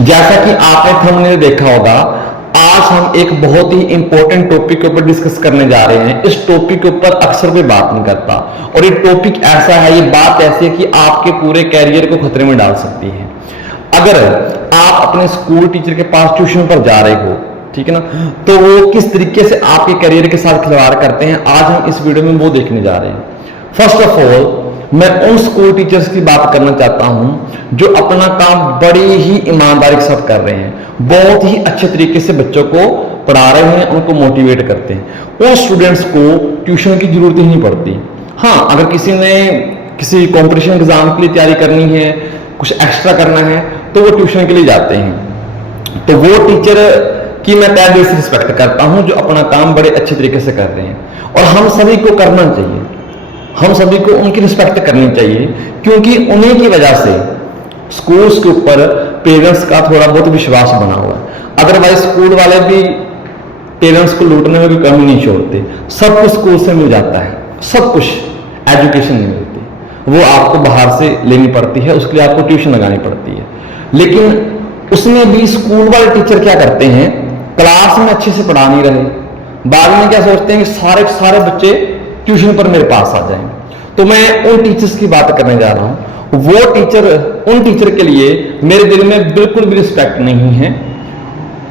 जैसा कि आपने थंबनेल देखा होगा, आज हम एक बहुत ही इंपॉर्टेंट टॉपिक के ऊपर डिस्कस करने जा रहे हैं। इस टॉपिक के ऊपर अक्सर कोई बात नहीं करता और ये टॉपिक ऐसा है, ये बात ऐसी है कि आपके पूरे कैरियर को खतरे में डाल सकती है। अगर आप अपने स्कूल टीचर के पास ट्यूशन पर जा रहे हो, ठीक है ना, तो वो किस तरीके से आपके करियर के साथ खिलवाड़ करते हैं, आज हम इस वीडियो में वो देखने जा रहे हैं। फर्स्ट ऑफ ऑल मैं उन स्कूल टीचर्स की बात करना चाहता हूं जो अपना काम बड़ी ही ईमानदारी के साथ कर रहे हैं, बहुत ही अच्छे तरीके से बच्चों को पढ़ा रहे हैं, उनको मोटिवेट करते हैं। उन स्टूडेंट्स को ट्यूशन की जरूरत ही नहीं पड़ती। हाँ, अगर किसी ने किसी कॉम्पिटिशन एग्जाम के लिए तैयारी करनी है, कुछ एक्स्ट्रा करना है, तो वो ट्यूशन के लिए जाते हैं। तो वो टीचर की मैं तहे दिल से रिस्पेक्ट करता हूं जो अपना काम बड़े अच्छे तरीके से कर रहे हैं, और हम सभी को करना चाहिए, हम सभी को उनकी रिस्पेक्ट करनी चाहिए, क्योंकि उन्हीं की वजह से स्कूल्स के ऊपर पेरेंट्स का थोड़ा बहुत विश्वास बना हुआ है। अदरवाइज स्कूल वाले भी पेरेंट्स को लूटने में भी कमी नहीं छोड़ते। सब कुछ स्कूल से मिल जाता है, सब कुछ एजुकेशन नहीं मिलती, वो आपको बाहर से लेनी पड़ती है, उसके लिए आपको ट्यूशन लगानी पड़ती है। लेकिन उसमें भी स्कूल वाले टीचर क्या करते हैं, क्लास में अच्छे से पढ़ा नहीं रहे, बाद में क्या सोचते हैं कि सारे सारे बच्चे ट्यूशन पर मेरे पास आ जाएंगे। तो मैं उन टीचर्स की बात करने जा रहा हूं। वो टीचर, उन टीचर के लिए मेरे दिल में बिल्कुल भी रिस्पेक्ट नहीं है।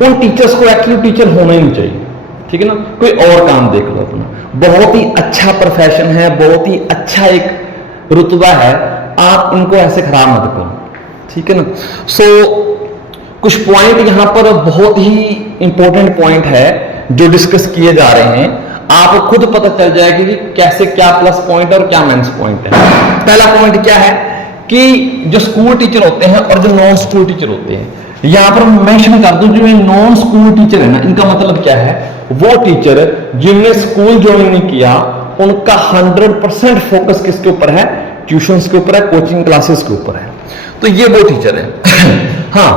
उन टीचर्स को एक्चुअली टीचर होना ही नहीं चाहिए, ठीक है ना, कोई और काम देख लो अपना। बहुत ही अच्छा प्रोफेशन है, बहुत ही अच्छा एक रुतबा है, आप इनको ऐसे खराब मत करो, ठीक है ना। सो कुछ पॉइंट यहां पर बहुत ही इंपॉर्टेंट पॉइंट है जो डिस्कस किए जा रहे हैं, आपको खुद पता चल जाएगा कि कैसे क्या प्लस पॉइंट और क्या माइनस पॉइंट है। पहला पॉइंट क्या है कि जो स्कूल टीचर होते हैं और जो नॉन स्कूल टीचर होते हैं, यहां पर मेंशन कर दूं, जो नॉन स्कूल टीचर है ना, इनका मतलब क्या है, वो टीचर जिनने स्कूल ज्वाइन नहीं किया, उनका 100% फोकस किसके ऊपर है, ट्यूशंस के ऊपर है, कोचिंग क्लासेस के ऊपर है। तो ये वो टीचर है। हाँ,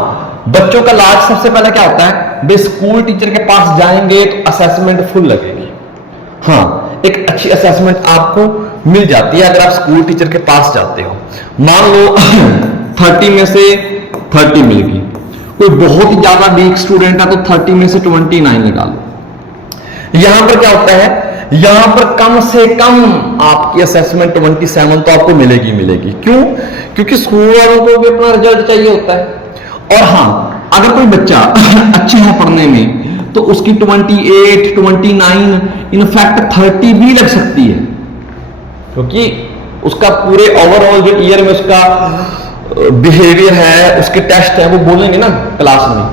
बच्चों का लाज सबसे पहले क्या होता है, वे स्कूल टीचर के पास जाएंगे तो असेसमेंट फुल लगेगी। हाँ, एक अच्छी असेसमेंट आपको मिल जाती है अगर आप स्कूल टीचर के पास जाते हो। मान लो 30 में से 30 मिल गई, कोई बहुत ही ज्यादा वीक स्टूडेंट है तो 30 में से 29 निकालो। यहां पर क्या होता है, यहां पर कम से कम आपकी असेसमेंट 27 तो आपको मिलेगी मिलेगी। क्यों? क्योंकि स्कूल वालों को भी अपना रिजल्ट चाहिए होता है। और हाँ, अगर कोई बच्चा अच्छा है पढ़ने में तो उसकी 28, 29, इनफैक्ट 30 भी लग सकती है, क्योंकि उसका पूरे ओवरऑल जो ईयर में उसका बिहेवियर है, उसके टेस्ट है, वो बोलेंगे ना क्लास में,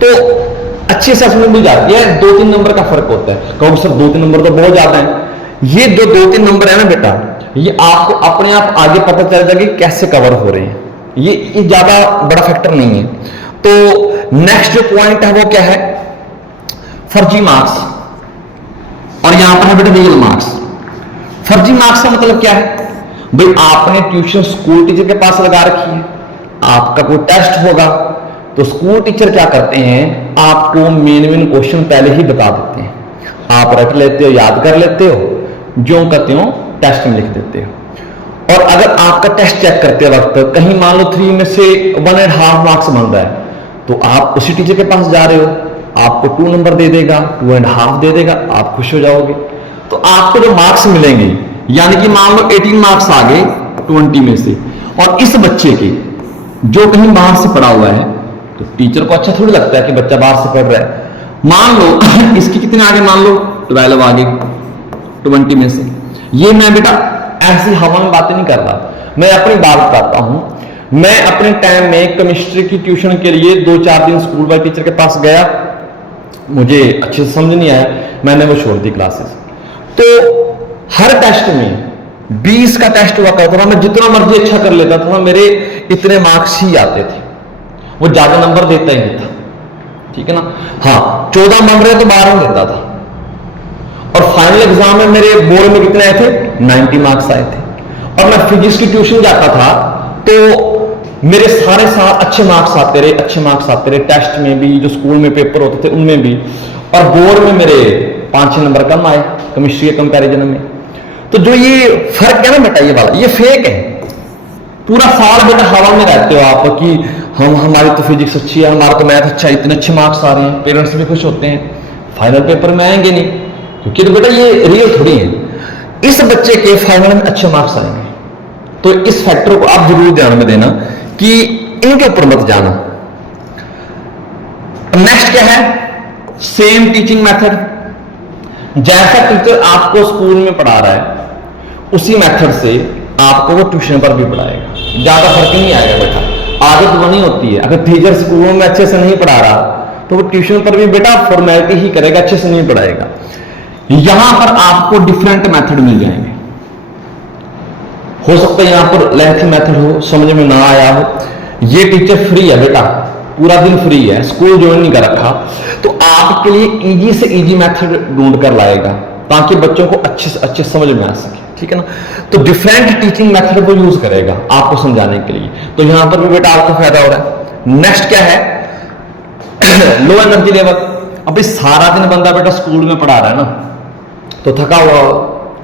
तो अच्छी असेसमेंट मिल जाती है। 2-3 नंबर का फर्क होता है। कहो सर 2-3 नंबर तो बहुत ज्यादा है। ये जो 2-3 नंबर है ना बेटा, ये आपको अपने आप आगे पता चल जाएगा कि कैसे कवर हो रहे हैं, ये ज्यादा बड़ा फैक्टर नहीं है। तो नेक्स्ट जो पॉइंट है वो क्या है, फर्जी मार्क्स, और यहां पर है बेटा रियल मार्क्स। फर्जी मार्क्स का मतलब क्या है, भाई आपने ट्यूशन स्कूल टीचर के पास लगा रखी है, आपका कोई टेस्ट होगा तो स्कूल टीचर क्या करते हैं, आपको मेन क्वेश्चन पहले ही बता देते हैं, आप रट लेते हो, याद कर लेते हो, जो का त्यों टेस्ट में लिख देते हो। और अगर आपका टेस्ट चेक करते वक्त कहीं मान लो 3 में से 1.5 मार्क्स बन रहा है, तो आप उसी टीचर के पास जा रहे हो, आपको 2 नंबर दे देगा, 2.5 दे देगा, आप खुश हो जाओगे। तो आपको जो मार्क्स मिलेंगे, यानी कि मान लो 18 मार्क्स आ गए 20 में से, और इस बच्चे के जो कहीं बाहर से पढ़ा हुआ है, तो टीचर को अच्छा थोड़ी लगता है कि बच्चा बाहर से पढ़ रहा है। मान लो इसके कितने आगे, मान लो 12 आगे 20 में से। ये मैं बेटा ऐसी हवा में बातें नहीं कर रहा, मैं अपनी बात बताता हूं। मैं अपने टाइम में केमिस्ट्री की ट्यूशन के लिए 2-4 दिन स्कूल वाले टीचर के पास गया, मुझे अच्छे से समझ नहीं आया, मैंने वो छोड़ दी क्लासेस। तो हर टेस्ट में 20 का टेस्ट हुआ करता था, मैं जितना मर्जी अच्छा कर लेता था, मेरे इतने मार्क्स ही आते थे, वो ज्यादा नंबर देता ही नहीं था, ठीक है ना। हाँ, 14 बन रहे तो 12 देता था, और फाइनल एग्जाम में मेरे बोर्ड में कितने आए थे, 90 मार्क्स आए थे। और मैं फिजिक्स की ट्यूशन जाता था तो मेरे सारे साल अच्छे मार्क्स आते रहे, अच्छे मार्क्स आते रहे, टेस्ट में भी, जो स्कूल में पेपर होते थे उनमें भी, और बोर्ड में मेरे 5-6 नंबर कम आए केमिस्ट्री के कंपैरिजन में। तो जो ये फर्क है ना बेटा, ये वाला ये फेक है। पूरा साल बेटा हवा में रहते हो आप कि हमारी तो फिजिक्स अच्छी है, हमारा तो मैथ अच्छा है, इतने अच्छे मार्क्स आ रहे हैं, पेरेंट्स भी खुश होते हैं, फाइनल पेपर में आएंगे नहीं, क्योंकि तो बेटा ये रियल थोड़ी है, इस बच्चे के फाइनल में अच्छे मार्क्स आएंगे। तो इस फैक्टर को आप जरूर ध्यान में देना कि इनके ऊपर मत जाना। नेक्स्ट क्या है, सेम टीचिंग मेथड, जैसा टीचर आपको स्कूल में पढ़ा रहा है उसी मेथड से आपको वो ट्यूशन पर भी पढ़ाएगा, ज्यादा फर्क नहीं आएगा बेटा। आदत बनी होती है, अगर टीचर स्कूलों में अच्छे से नहीं पढ़ा रहा तो वो ट्यूशन पर भी बेटा फॉर्मेलिटी ही करेगा, अच्छे से नहीं पढ़ाएगा। यहां पर आपको डिफरेंट मेथड मिल जाएंगे, हो सकता है यहां पर लेंथी मेथड हो, समझ में ना आया हो। ये टीचर फ्री है बेटा, पूरा दिन फ्री है, स्कूल ज्वाइन नहीं कर रखा, तो आपके लिए इजी से इजी मेथड ढूंढ कर लाएगा ताकि बच्चों को अच्छे से अच्छे समझ में आ सके, ठीक है ना। तो डिफरेंट टीचिंग मेथड को यूज करेगा आपको समझाने के लिए, तो यहां पर भी बेटा आपको फायदा हो रहा है। नेक्स्ट क्या है, लो एनर्जी लेवल। अभी सारा दिन बंदा बेटा स्कूल में पढ़ा रहा है ना, तो थका हुआ हो,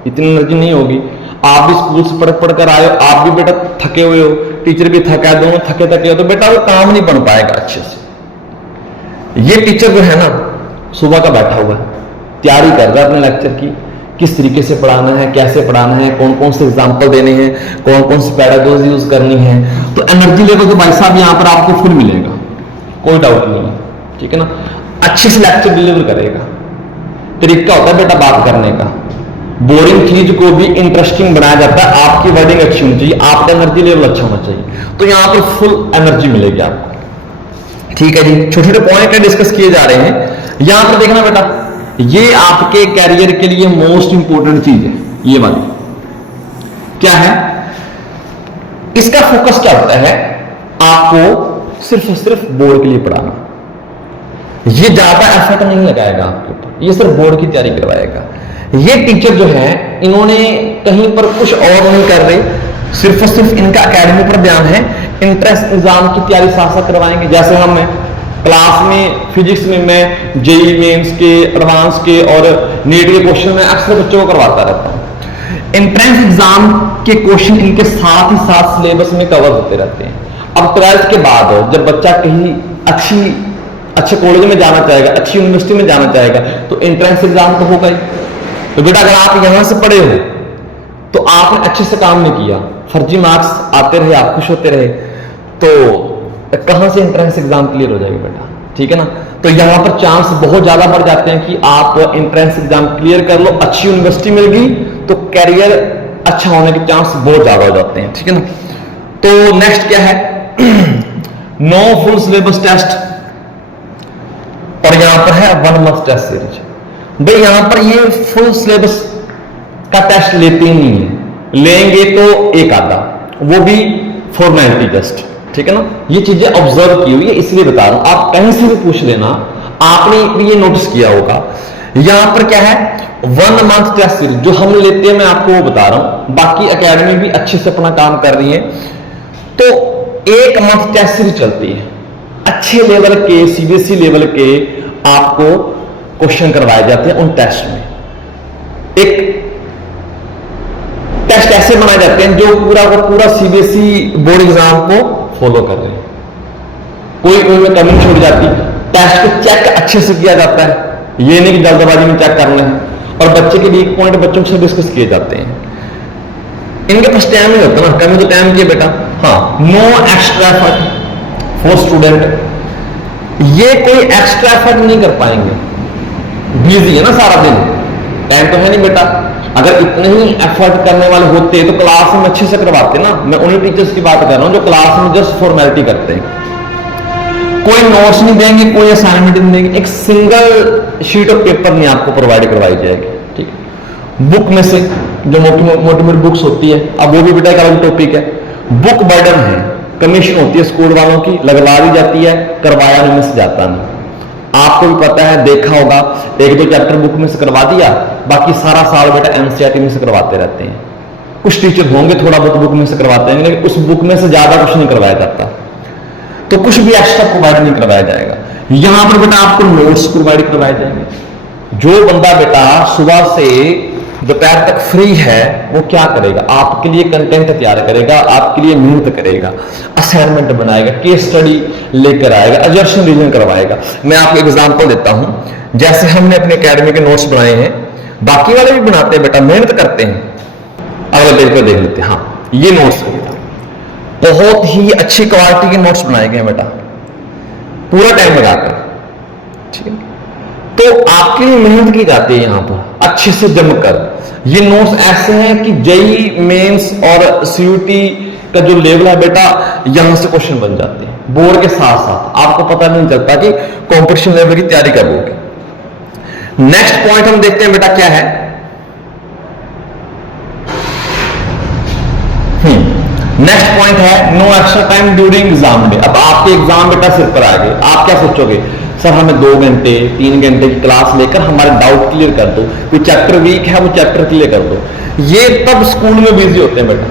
इतनी एनर्जी नहीं होगी। आप भी स्कूल से पढ़ कर आए हो, आप भी बेटा थके हुए हो, टीचर भी थका है, दोनों थके हो, तो बेटा वो काम नहीं बन पाएगा अच्छे से। ये टीचर जो है ना सुबह का बैठा हुआ है, तैयारी कर रहा है अपने लेक्चर की, किस तरीके से पढ़ाना है, कैसे पढ़ाना है, कौन कौन से एग्जाम्पल देने हैं, कौन कौन सी पैरागोजी यूज करनी है, तो एनर्जी लेवल तो भाई साहब यहां पर आपको फुल मिलेगा, कोई डाउट नहीं है, ठीक है ना। अच्छे से लेक्चर डिलीवर करेगा। तरीका होता है बेटा बात करने का, बोरिंग चीज को भी इंटरेस्टिंग बनाया जाता है, आपकी वर्डिंग अच्छी होनी चाहिए, आपका एनर्जी लेवल अच्छा होना चाहिए, तो यहां पर फुल एनर्जी मिलेगी आपको, ठीक है जी। छोटे छोटे पॉइंट डिस्कस किए जा रहे हैं। यहां पर देखना बेटा, ये आपके कैरियर के लिए मोस्ट इंपॉर्टेंट चीज है, ये वाली क्या है, इसका फोकस क्या होता है, आपको सिर्फ और सिर्फ बोर्ड के लिए पढ़ाना। ये ज्यादा एफर्ट नहीं लगाएगा आपके ऊपर, ये सिर्फ बोर्ड की तैयारी करवाएगा। ये टीचर जो है इन्होंने कहीं पर कुछ और नहीं कर रहे, सिर्फ और सिर्फ इनका एकेडमी पर ध्यान है, इंट्रेंस एग्जाम की तैयारी साथ साथ करवाएंगे। जैसे हम क्लास में फिजिक्स में मैं जेई मेंस के, एडवांस के और नीट के क्वेश्चन में अक्सर बच्चों को करवाता रहता हूं। एंट्रेंस एग्जाम के क्वेश्चन इनके साथ ही साथ सिलेबस में कवर होते रहते हैं। अब 12th के बाद जब बच्चा कहीं अच्छे कॉलेज में जाना चाहेगा, अच्छी यूनिवर्सिटी में जाना चाहेगा, तो एंट्रेंस एग्जाम तो होगा ही। तो बेटा अगर आप यहां से पढ़े हो तो आपने अच्छे से काम नहीं किया, फर्जी मार्क्स आते रहे, आप खुश होते रहे, तो कहां से एंट्रेंस एग्जाम क्लियर हो जाएगा बेटा, ठीक है ना। तो यहां पर चांस बहुत ज्यादा बढ़ जाते हैं कि आप एंट्रेंस एग्जाम क्लियर कर लो, अच्छी यूनिवर्सिटी मिल गई तो कैरियर अच्छा होने के चांस बहुत ज्यादा हो जाते हैं, ठीक है ना। तो नेक्स्ट क्या है, नो फुल सिलेबस टेस्ट, और यहां पर है 1 मंथ टेस्ट सीरीज। भाई यहां पर ये फुल सिलेबस का टेस्ट लेते ही नहीं है, लेंगे तो एक आधा, वो भी फॉर्मेलिटी टेस्ट, ठीक है ना। ये चीजें ऑब्जर्व की हुई है इसलिए बता रहा हूं, आप कहीं से भी पूछ लेना, आपने भी ये नोटिस किया होगा। यहां पर क्या है, 1 मंथ टेस्ट सीरीज जो हम लेते हैं, मैं आपको वो बता रहा हूं, बाकी एकेडमी भी अच्छे से अपना काम कर रही है। तो 1 मंथ टेस्ट सीरीज चलती है, अच्छे लेवल के सीबीएसई लेवल के आपको क्वेश्चन करवाए जाते हैं उन टेस्ट में। एक टेस्ट ऐसे बनाए जाते हैं जो पूरा का पूरा सीबीएसई बोर्ड एग्जाम को फॉलो कर रहे हैं, कोई उनमें कमी छूट जाती, टेस्ट को चेक अच्छे से किया जाता है, ये नहीं कि जल्दबाजी में चेक करना है, और बच्चे के वीक पॉइंट बच्चों से डिस्कस किए जाते हैं। इनके पास टाइम नहीं होता ना, कमी तो टाइम की है बेटा। हाँ, no extra effort for student, ये कोई एक्स्ट्रा एफर्ट नहीं कर पाएंगे, बिजी है ना सारा दिन, टाइम तो है नहीं बेटा। अगर इतने ही एफर्ट करने वाले होते तो क्लास में अच्छे से करवाते ना। मैं उन्हीं टीचर्स की बात कर रहा हूं जो क्लास में जस्ट फॉर्मेलिटी करते हैं, कोई नोट्स नहीं देंगे, कोई असाइनमेंट नहीं देंगे, एक सिंगल शीट ऑफ पेपर नहीं आपको प्रोवाइड करवाई जाएगी, ठीक है। बुक में से जो मोटी मोटी बुक्स होती है, अब वो भी बेटा एक अलग टॉपिक है, बुक बर्डन है, कमीशन होती है स्कूल वालों की, लगवा दी जाती है, करवाया नहीं से जाता नहीं। आपको भी पता है, देखा होगा, 1-2 चैप्टर बुक में से करवा दिया, बाकी सारा साल बेटा एनसीईआरटी में से करवाते रहते हैं। कुछ टीचर होंगे थोड़ा बहुत बुक में से करवाते हैं, लेकिन उस बुक में से ज्यादा कुछ नहीं करवाया जाता, तो कुछ भी एक्स्ट्रा प्रोवाइड नहीं करवाया जाएगा। यहां पर बेटा आपको नोट्स प्रोवाइड करवाए जाएंगे। जो बंदा बेटा सुबह से दोपहर तक फ्री है, वो क्या करेगा? आपके लिए कंटेंट तैयार करेगा, आपके लिए मेहनत करेगा, असाइनमेंट बनाएगा, केस स्टडी लेकर आएगा, एजर्शन रीजन करवाएगा। मैं आपको एग्जांपल देता हूं, जैसे हमने अपने एकेडमी के नोट्स बनाए हैं, बाकी वाले भी बनाते हैं बेटा, मेहनत करते हैं। अगले पेज पर देख लेते हैं। हाँ, ये नोट्स बहुत ही अच्छी क्वालिटी के नोट्स बनाए गए हैं बेटा, पूरा टाइम लगाकर, ठीक है। तो आपके लिए मेहनत की जाती है यहां पर अच्छे से जमकर। ये नोट्स ऐसे हैं कि जेई मेंस और सीयूटी का जो लेवल है बेटा, यहां से क्वेश्चन बन जाते हैं बोर्ड के साथ साथ, आपको पता नहीं चलता कि कंपटीशन लेवल की तैयारी कब होगी। नेक्स्ट पॉइंट हम देखते हैं बेटा क्या है। नेक्स्ट पॉइंट है no extra time during exam day. अब आपके एग्जाम बेटा सिर पर आ गए, आप क्या सोचोगे? सर हमें 2 घंटे 3 घंटे की क्लास लेकर हमारे डाउट क्लियर कर दो, कोई चैप्टर वीक है वो चैप्टर क्लियर कर दो। ये तब स्कूल में बिजी होते हैं बेटा,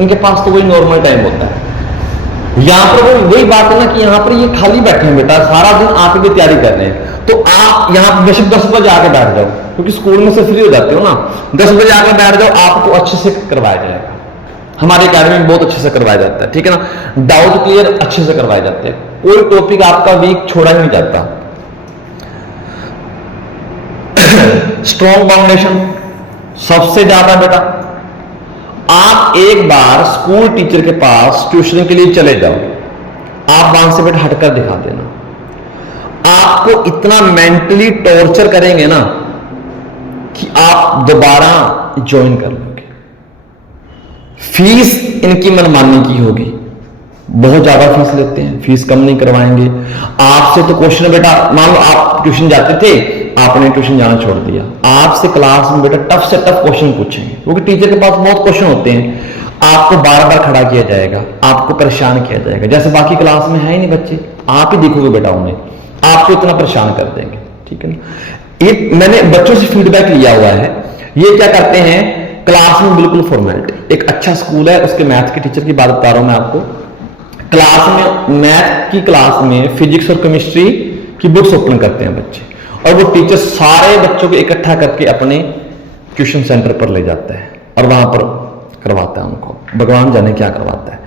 इनके पास तो वही नॉर्मल टाइम होता है। यहां पर वही बात है ना कि यहां पर ये खाली बैठे हैं बेटा, सारा दिन आप की तैयारी कर रहे हैं। तो आप यहां बेशक 10 बजे आके बैठ जाओ, क्योंकि स्कूल में से फ्री हो जाते हो ना, 10 बजे आकर बैठ जाओ, आपको अच्छे से करवाया जाएगा। हमारे एकेडमी में बहुत अच्छे से करवाया जाता है, ठीक है ना। डाउट क्लियर अच्छे से करवाए जाते हैं, कोई टॉपिक आपका वीक छोड़ा ही नहीं जाता। स्ट्रॉन्ग फाउंडेशन सबसे ज्यादा बेटा, आप एक बार स्कूल टीचर के पास ट्यूशन के लिए चले जाओ, आप वहां से बेटा हटकर दिखा देना, आपको इतना मेंटली टॉर्चर करेंगे ना कि आप दोबारा ज्वाइन कर लोगे। फीस इनकी मनमानी की होगी, बहुत ज्यादा फीस लेते हैं, फीस कम नहीं करवाएंगे आपसे। तो क्वेश्चन बेटा, मान लो आप ट्यूशन जाते थे, आपने ट्यूशन जाना छोड़ दिया, आपसे क्लास में बेटा टफ से टफ क्वेश्चन पूछेंगे, क्योंकि टीचर के पास बहुत क्वेश्चन होते हैं। आपको बार बार खड़ा किया जाएगा, आपको परेशान किया जाएगा, जैसे बाकी क्लास में है ही नहीं बच्चे, आप ही देखोगे बेटा उन्हें, आपको इतना परेशान कर देंगे, ठीक है ना। ये मैंने बच्चों से फीडबैक लिया हुआ है, ये क्या करते हैं क्लास में बिल्कुल फॉर्मेलिटी। एक अच्छा स्कूल है, उसके मैथ के टीचर की बात बता रहा हूं मैं आपको, क्लास में मैथ की क्लास में फिजिक्स और केमिस्ट्री की बुक्स ओपन करते हैं बच्चे, और वो टीचर सारे बच्चों को इकट्ठा करके अपने ट्यूशन सेंटर पर ले जाता है और वहां पर करवाता है उनको, भगवान जाने क्या करवाता है।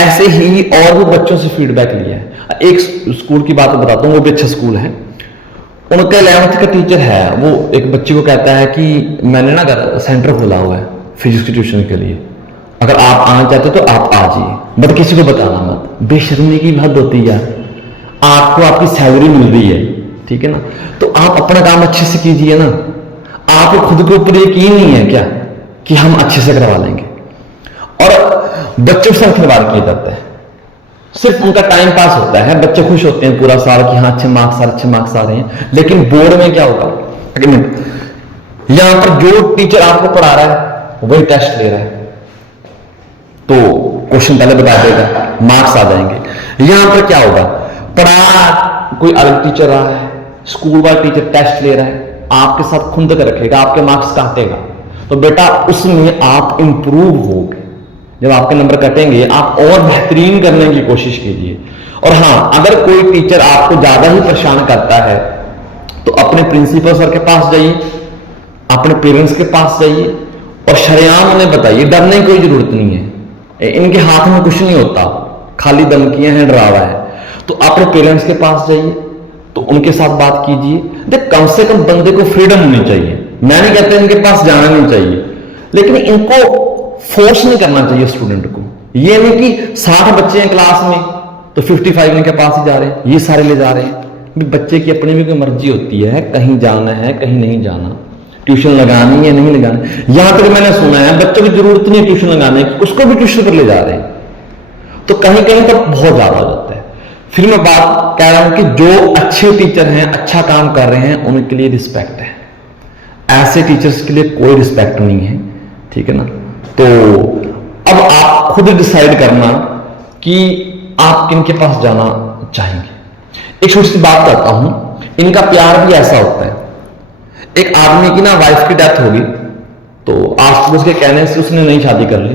ऐसे ही और भी बच्चों से फीडबैक लिया है। एक स्कूल की बात बताता हूँ, वो भी अच्छा स्कूल है, उनका 11th का टीचर है, वो एक बच्चे को कहता है कि मैंने ना घर सेंटर खोला हुआ है फिजिक्स की ट्यूशन के लिए, अगर आप आना चाहते तो आप आ जाइए, बट किसी को बताना मत। बेशर्मी की हद होती है, आपको आपकी सैलरी मिल रही है, ठीक है ना, तो आप अपना काम अच्छे से कीजिए ना। आपको खुद के ऊपर यकीन नहीं है क्या कि हम अच्छे से करवा लेंगे? और बच्चों से खिलवाड़ किया जाता है, सिर्फ उनका टाइम पास होता है, बच्चे खुश होते हैं पूरा साल कि हाँ अच्छे मार्क्स आ रहे हैं, लेकिन बोर्ड में क्या होगा? यहां पर जो टीचर आपको पढ़ा रहा है वही टेस्ट ले रहा है, तो क्वेश्चन पहले बता देगा, मार्क्स आ जाएंगे। यहां पर क्या होगा? पढ़ा कोई अलग टीचर रहा है, स्कूल वाला टीचर टेस्ट ले रहा है, आपके साथ खुंद कर रखेगा, आपके मार्क्स काटेगा, तो बेटा उसमें आप इंप्रूव होगे। जब आपके नंबर कटेंगे आप और बेहतरीन करने की कोशिश कीजिए। और हां, अगर कोई टीचर आपको ज्यादा ही परेशान करता है तो अपने प्रिंसिपल सर के पास जाइए, अपने पेरेंट्स के पास जाइए और शरेआम उन्हें बताइए, डरने की कोई जरूरत नहीं है, इनके हाथ में कुछ नहीं होता, खाली धमकियां हैं, डरावा है। तो अपने पेरेंट्स के पास जाइए, तो उनके साथ बात कीजिए। देख, कम से कम बंदे को फ्रीडम होनी चाहिए, मैं नहीं कहता इनके पास जाना नहीं चाहिए, लेकिन इनको फोर्स नहीं करना चाहिए स्टूडेंट को। ये नहीं कि 60 बच्चे हैं क्लास में तो 55 इनके पास ही जा रहे हैं, ये सारे ले जा रहे हैं। बच्चे की अपनी भी कोई मर्जी होती है, कहीं जाना है कहीं नहीं जाना, ट्यूशन लगानी है नहीं लगानी। यहां तक मैंने सुना है बच्चों की जरूरत नहीं ट्यूशन लगाने की, उसको भी ट्यूशन पर ले जा रहे हैं, तो कहीं कहीं तो बहुत ज्यादा हो जाता है। फिर मैं बात कह रहा हूं कि जो अच्छे टीचर हैं, अच्छा काम कर रहे हैं, उनके लिए रिस्पेक्ट है, ऐसे टीचर्स के लिए कोई रिस्पेक्ट नहीं है, ठीक है ना। तो अब आप खुद डिसाइड करना कि आप किनके पास जाना चाहेंगे। एक छोटी सी बात करता हूं, इनका प्यार भी ऐसा होता है। एक आदमी की ना वाइफ की डेथ होगी, तो आज उसके कहने से उसने नई शादी कर ली,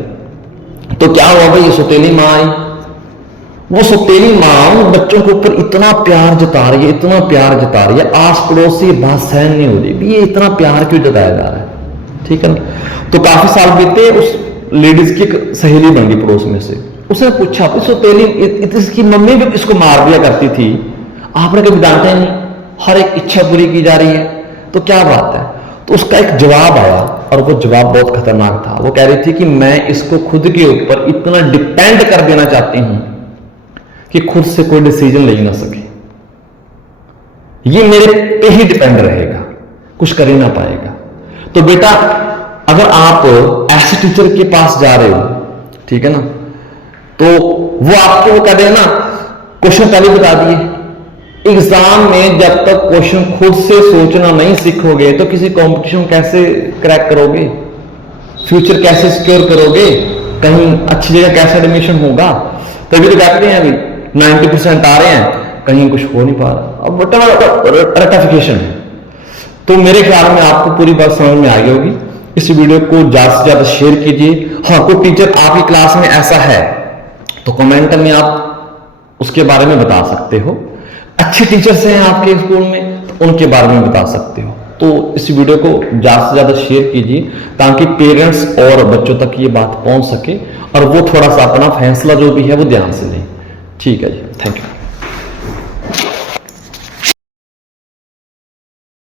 तो क्या हुआ भाई, ये सौतेली मां आई, वो सौतेली मां उन बच्चों के ऊपर इतना प्यार जता रही है, इतना प्यार जता रही है, आस पड़ोस से बात सहन नहीं हो रही, ये इतना प्यार क्यों जताया जा रहा है? ठीक है ना। तो काफी साल बीते, उस लेडीज की एक सहेली बन गई पड़ोस में से। उसने पूछा, इसको तेली इसकी मम्मी भी इसको मार दिया करती थी, आपने कभी डांटे नहीं, हर एक इच्छा पूरी की जा रही है, तो क्या बात है। तो उसका एक जवाब आया, और वो जवाब बहुत खतरनाक था। वो कह रही थी कि मैं इसको खुद के ऊपर इतना डिपेंड कर देना चाहती हूं कि खुद से कोई डिसीजन ले ना सके, ये मेरे पे ही डिपेंड रहेगा, कुछ कर ही ना पाएगा। तो बेटा, अगर आप ऐसे टीचर के पास जा रहे हो, ठीक है ना, तो वो आपको वो कह दे ना, क्वेश्चन पहले बता दिए। एग्जाम में जब तक क्वेश्चन खुद से सोचना नहीं सीखोगे तो किसी कंपटीशन कैसे क्रैक करोगे, फ्यूचर कैसे सिक्योर करोगे, कहीं अच्छी जगह कैसे एडमिशन होगा। तभी तो कहते हैं अभी 90% आ रहे हैं, कहीं कुछ हो नहीं पा रहा। अब बटा रेक्टिफिकेशन है। तो मेरे ख्याल में आपको पूरी बात समझ में आ गई होगी। इस वीडियो को ज्यादा से ज्यादा शेयर कीजिए। हाँ, कोई टीचर आपकी क्लास में ऐसा है तो कमेंट में आप उसके बारे में बता सकते हो। अच्छे टीचर्स हैं आपके स्कूल में तो उनके बारे में बता सकते हो। तो इस वीडियो को ज्यादा से ज्यादा शेयर कीजिए ताकि पेरेंट्स और बच्चों तक ये बात पहुंच सके और वो थोड़ा सा अपना फैसला जो भी है वो ध्यान से लें। ठीक है जी, थैंक यू।